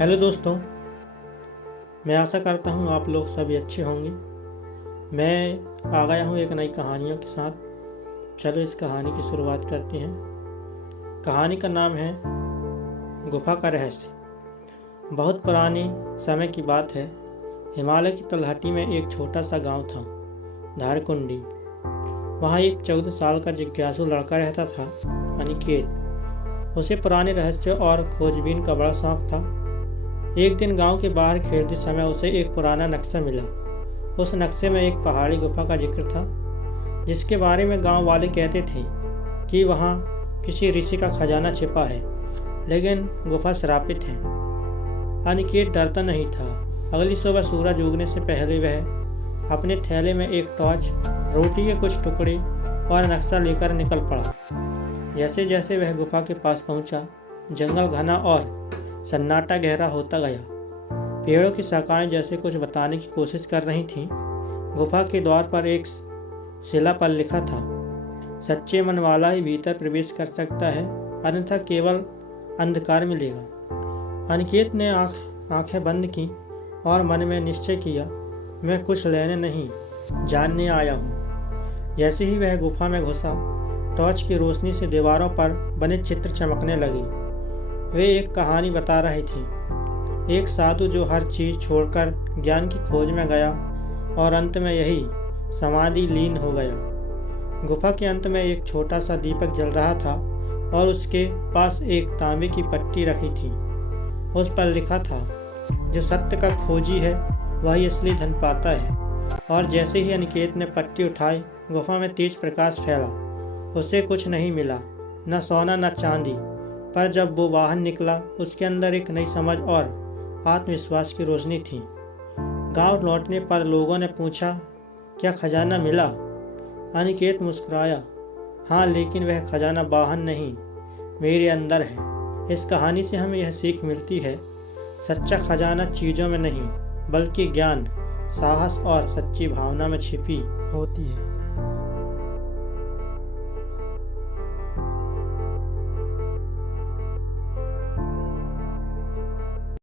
Hello दोस्तों, मैं आशा करता हूँ आप लोग सभी अच्छे होंगे। मैं आ गया हूँ एक नई कहानियों के साथ। चलो इस कहानी की शुरुआत करते हैं। कहानी का नाम है गुफा का रहस्य। बहुत पुराने समय की बात है। हिमालय की तलहटी में एक छोटा सा गांव था, धारकुंडी। वहाँ एक 14 साल का जिज्ञासु लड़का रहता था, अनिकेत। उसे पुराने रहस्य और खोजबीन का बड़ा शौक था। एक दिन गांव के बाहर खेलते समय उसे एक पुराना नक्शा मिला। उस नक्शे में एक पहाड़ी गुफा का जिक्र था, जिसके बारे में गांव वाले कहते थे कि वहां किसी ऋषि का खजाना छिपा है, लेकिन गुफा श्रापित है। अनिकेत डरता नहीं था। अगली सुबह सूरज उगने से पहले वह अपने थैले में एक टॉर्च, रोटी के कुछ टुकड़े और नक्शा लेकर निकल पड़ा। जैसे जैसे वह गुफा के पास पहुंचा, जंगल घना और सन्नाटा गहरा होता गया। पेड़ों की शाखाएं जैसे कुछ बताने की कोशिश कर रही थीं। गुफा के द्वार पर एक शिला पर लिखा था, सच्चे मन वाला ही भीतर प्रवेश कर सकता है, अन्यथा केवल अंधकार मिलेगा। अनिकेत ने आंखें बंद की और मन में निश्चय किया, मैं कुछ लेने नहीं, जानने आया हूँ। जैसे ही वह गुफा में घुसा, टॉर्च की रोशनी से दीवारों पर बने चित्र चमकने लगे। वे एक कहानी बता रहे थे। एक साधु जो हर चीज छोड़कर ज्ञान की खोज में गया और अंत में यही समाधि लीन हो गया। गुफा के अंत में एक छोटा सा दीपक जल रहा था और उसके पास एक तांबे की पट्टी रखी थी। उस पर लिखा था, जो सत्य का खोजी है वही असली धन पाता है। और जैसे ही अनिकेत ने पट्टी उठाई, गुफा में तेज प्रकाश फैला। उसे कुछ नहीं मिला, न सोना न चांदी, पर जब वो बाहर निकला, उसके अंदर एक नई समझ और आत्मविश्वास की रोशनी थी। गांव लौटने पर लोगों ने पूछा, क्या खजाना मिला? अनिकेत मुस्कुराया, हाँ, लेकिन वह खजाना बाहर नहीं, मेरे अंदर है। इस कहानी से हमें यह सीख मिलती है, सच्चा खजाना चीज़ों में नहीं, बल्कि ज्ञान, साहस और सच्ची भावना में छिपी होती है।